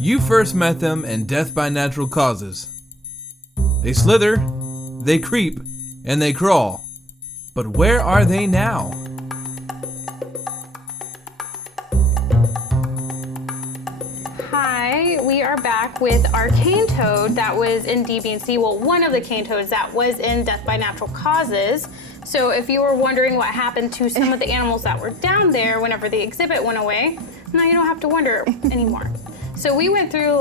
You first met them in Death by Natural Causes. They slither, they creep, and they crawl. But where are they now? Hi, we are back with our cane toad that was in DB&C. Well, one of the cane toads that was in Death by Natural Causes. So if you were wondering what happened to some of the animals that were down there whenever the exhibit went away, now you don't have to wonder anymore. So we went through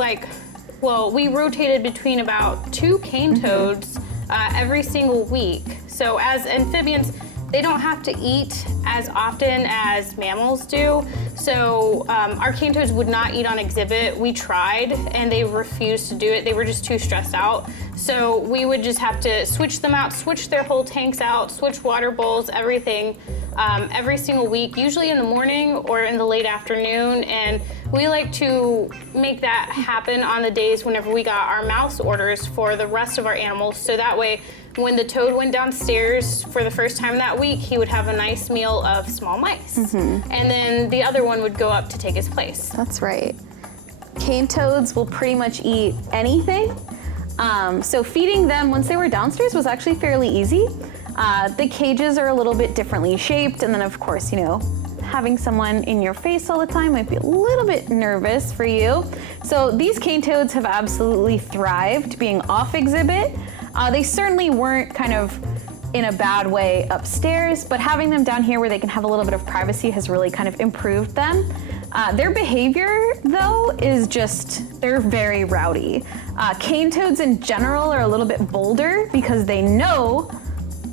we rotated between about 2 cane toads every single week. So as amphibians, they don't have to eat as often as mammals do. So our cane toads would not eat on exhibit. We tried and they refused to do it. They were just too stressed out. So we would just have to switch them out, switch their whole tanks out, switch water bowls, everything, every single week, usually in the morning or in the late afternoon. And we like to make that happen on the days whenever we got our mouse orders for the rest of our animals. So that way, when the toad went downstairs for the first time that week, he would have a nice meal of small mice. Mm-hmm. And then the other one would go up to take his place. That's right. Cane toads will pretty much eat anything. So feeding them once they were downstairs was actually fairly easy. The cages are a little bit differently shaped, and then of course, having someone in your face all the time might be a little bit nervous for you. So these cane toads have absolutely thrived being off exhibit. They certainly weren't kind of in a bad way upstairs, but having them down here where they can have a little bit of privacy has really kind of improved them. Their behavior, though, is they're very rowdy. Cane toads in general are a little bit bolder because they know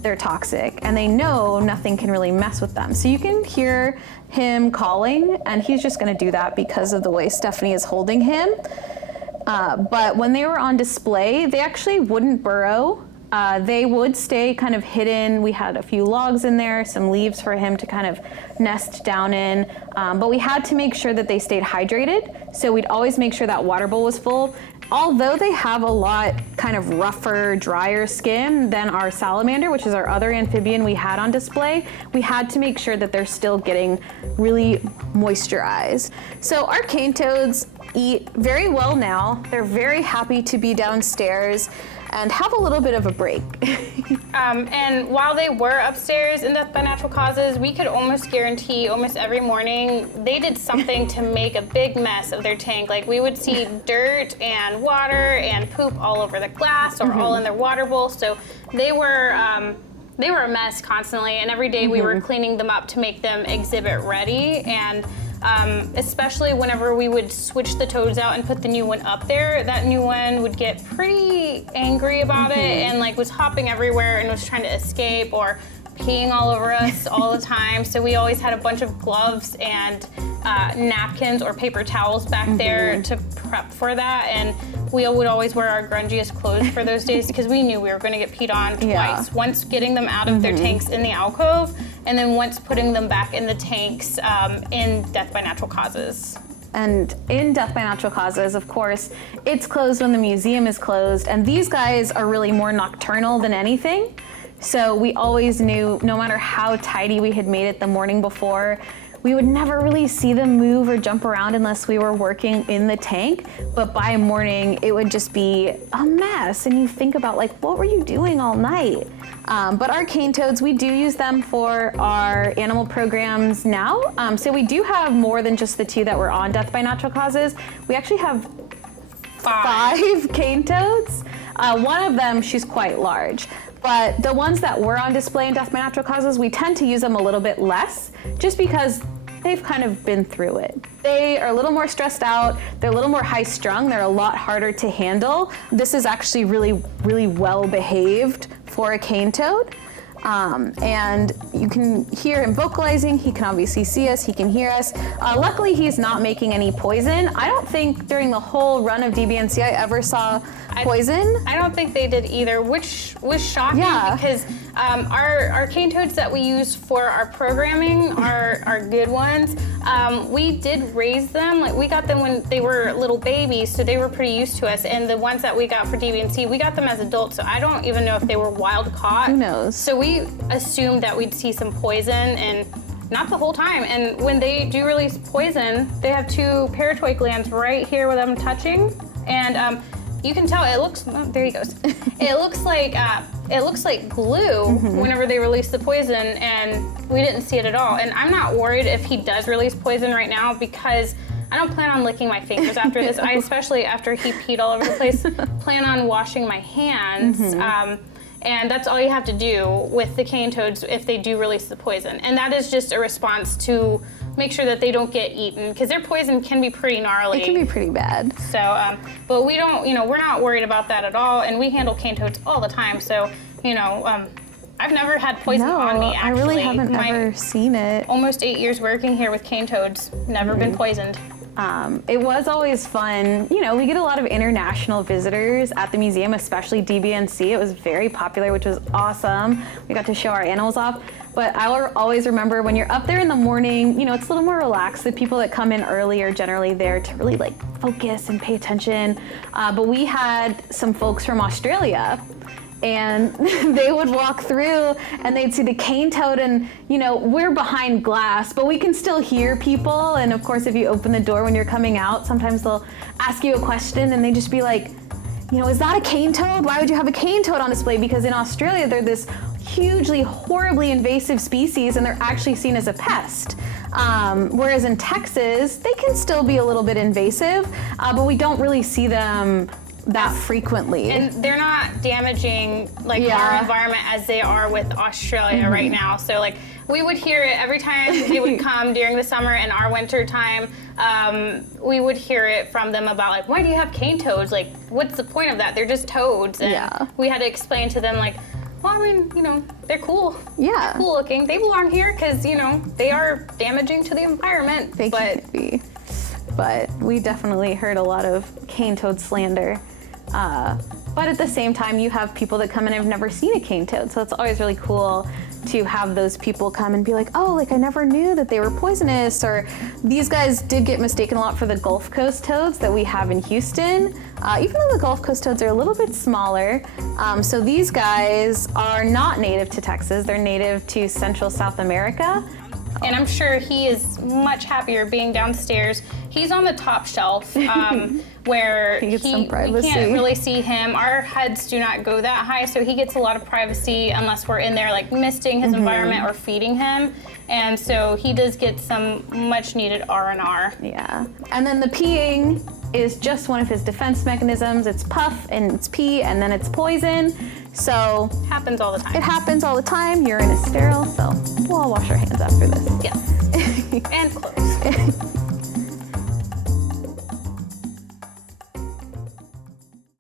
they're toxic and they know nothing can really mess with them. So you can hear him calling, and he's just gonna do that because of the way Stephanie is holding him. But when they were on display, they actually wouldn't burrow. They would stay kind of hidden. We had a few logs in there, some leaves for him to kind of nest down in. But we had to make sure that they stayed hydrated. So we'd always make sure that water bowl was full. Although they have a lot kind of rougher, drier skin than our salamander, which is our other amphibian we had on display, we had to make sure that they're still getting really moisturized. So our cane toads eat very well now. They're very happy to be downstairs and have a little bit of a break. And while they were upstairs in Death by Natural Causes, we could almost guarantee almost every morning they did something to make a big mess of their tank. Like we would see dirt and water and poop all over the glass or all in their water bowl. So they were a mess constantly, and every day we were cleaning them up to make them exhibit ready. And especially whenever we would switch the toads out and put the new one up there, that new one would get pretty angry about it and was hopping everywhere and was trying to escape or peeing all over us all the time. So we always had a bunch of gloves and napkins or paper towels back there to prep for that. And we would always wear our grungiest clothes for those days because we knew we were going to get peed on twice. Yeah. Once getting them out of their tanks in the alcove, and then once putting them back in the tanks in Death by Natural Causes. And in Death by Natural Causes, of course, it's closed when the museum is closed, and these guys are really more nocturnal than anything. So we always knew, no matter how tidy we had made it the morning before, we would never really see them move or jump around unless we were working in the tank. But by morning, it would just be a mess. And you think about what were you doing all night? But our cane toads, we do use them for our animal programs now. So we do have more than just the 2 that were on Death by Natural Causes. We actually have 5 cane toads. One of them, she's quite large. But the ones that were on display in Death by Natural Causes, we tend to use them a little bit less, just because they've kind of been through it. They are a little more stressed out, they're a little more high strung, they're a lot harder to handle. This is actually really, really well behaved for a cane toad. And you can hear him vocalizing. He can obviously see us, he can hear us. Luckily, he's not making any poison. I don't think during the whole run of DB&C I ever saw poison. I don't think they did either, which was shocking because our cane toads that we use for our programming are good ones. We did raise them. We got them when they were little babies, so they were pretty used to us. And the ones that we got for DB&C, we got them as adults, so I don't even know if they were wild caught. Who knows? So we assumed that we'd see some poison, and not the whole time. And when they do release poison, they have 2 parotoid glands right here where I'm touching, and you can tell it looks. Oh, there he goes. It looks like glue whenever they release the poison, and we didn't see it at all. And I'm not worried if he does release poison right now because I don't plan on licking my fingers after this. I, especially after he peed all over the place, plan on washing my hands. And that's all you have to do with the cane toads if they do release the poison. And that is just a response to make sure that they don't get eaten, because their poison can be pretty gnarly. It can be pretty bad. So, but we don't, we're not worried about that at all, and we handle cane toads all the time. So, I've never had poison on me, actually. I really haven't ever seen it. Almost 8 years working here with cane toads, never been poisoned. It was always fun. We get a lot of international visitors at the museum, especially DBNC. It was very popular, which was awesome. We got to show our animals off. But I'll always remember when you're up there in the morning, it's a little more relaxed. The people that come in early are generally there to really focus and pay attention. But we had some folks from Australia, and they would walk through and they'd see the cane toad, and we're behind glass, but we can still hear people. And of course, if you open the door when you're coming out, sometimes they'll ask you a question and they just be like, is that a cane toad? Why would you have a cane toad on display? Because in Australia, they're this hugely, horribly invasive species, and they're actually seen as a pest. Whereas in Texas, they can still be a little bit invasive, but we don't really see them that frequently. And they're not damaging our environment as they are with Australia right now. So we would hear it every time they would come during the summer and our winter time. We would hear it from them about why do you have cane toads? What's the point of that? They're just toads. And we had to explain to them well, they're cool. Yeah. They're cool looking. They belong here because, they are damaging to the environment. They could be. But we definitely heard a lot of cane toad slander. But at the same time, you have people that come in and have never seen a cane toad. So it's always really cool to have those people come and be like, oh, I never knew that they were poisonous. Or these guys did get mistaken a lot for the Gulf Coast toads that we have in Houston. Even though the Gulf Coast toads are a little bit smaller. So these guys are not native to Texas. They're native to Central South America. And I'm sure he is much happier being downstairs. He's on the top shelf where he gets some privacy. We can't really see him. Our heads do not go that high, so he gets a lot of privacy unless we're in there misting his environment or feeding him. And so he does get some much needed R&R. Yeah. And then the peeing is just one of his defense mechanisms. It's puff and it's pee and then it's poison. So happens all the time. It happens all the time. Urine is sterile, so we'll all wash our hands after this. Yes. And clothes.